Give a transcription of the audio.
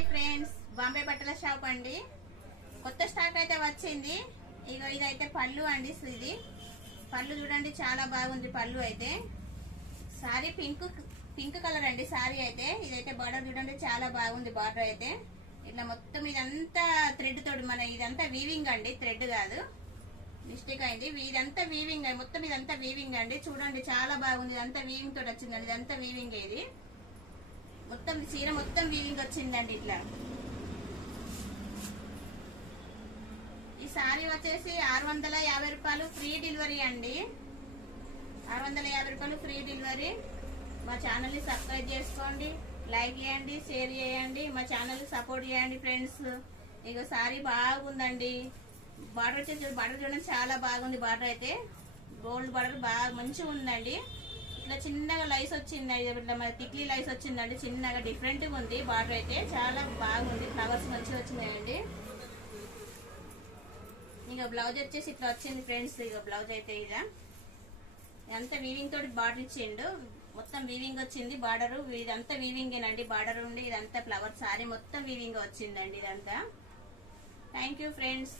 Hi friends, Bombay బట్టల shop అండి. కొత్త స్టాక్ అయితే వచ్చింది. ఇగో ఇదైతే పళ్ళు అండి. ఇది పళ్ళు చూడండి, చాలా బాగుంది పళ్ళు అయితే. సారీ పింక్ కలర్ అండి సారీ అయితే. ఇదైతే బార్డర్ చూడండి, చాలా బాగుంది బార్డర్ అయితే. ఇట్లా మొత్తం ఇదంతా థ్రెడ్ తోటి, మన ఇదంతా వీవింగ్ అండి, థ్రెడ్ కాదు, మిస్టేక్ అయింది. ఇదంతా వీవింగ్ అండి, మొత్తం ఇదంతా వీవింగ్ అండి. చూడండి చాలా బాగుంది, ఇదంతా వీవింగ్ తోటి వచ్చిందండి. ఇదంతా వీవింగ్, ఇది మొత్తం చీర మొత్తం వీవింగ్ వచ్చిందండి. ఇట్లా ఈ సారీ వచ్చేసి 650 రూపాయలు ఫ్రీ డెలివరీ అండి. 650 రూపాయలు ఫ్రీ డెలివరీ. మా ఛానల్ ని సబ్స్క్రైబ్ చేసుకోండి, లైక్ చేయండి, షేర్ చేయండి, మా ఛానల్ ని సపోర్ట్ చేయండి ఫ్రెండ్స్. ఇక సారీ బాగుందండి. బార్డర్ వచ్చేసి బార్డర్ చూడండి, చాలా బాగుంది బార్డర్ అయితే. గోల్డ్ బార్డర్ బాగా మంచిగా ఉందండి. ఇట్లా చిన్నగా లైస్ వచ్చింది, ఇట్లా మన తిక్లీ లైస్ వచ్చిందండి. చిన్నగా డిఫరెంట్ గా ఉంది బార్డర్ అయితే, చాలా బాగుంది. ఫ్లవర్స్ మంచిగా వచ్చినాయండి. ఇక బ్లౌజ్ వచ్చేసి ఇట్లా వచ్చింది ఫ్రెండ్స్. ఇక బ్లౌజ్ అయితే ఇదంతా వీవింగ్ తోటి బార్డర్ ఇచ్చిండు, మొత్తం వీవింగ్ వచ్చింది బార్డర్. ఇదంతా వీవింగేనండి, బార్డర్ ఉండి ఇదంతా ఫ్లవర్ సారీ మొత్తం వీవింగ్ వచ్చిందండి ఇదంతా. Thank you friends.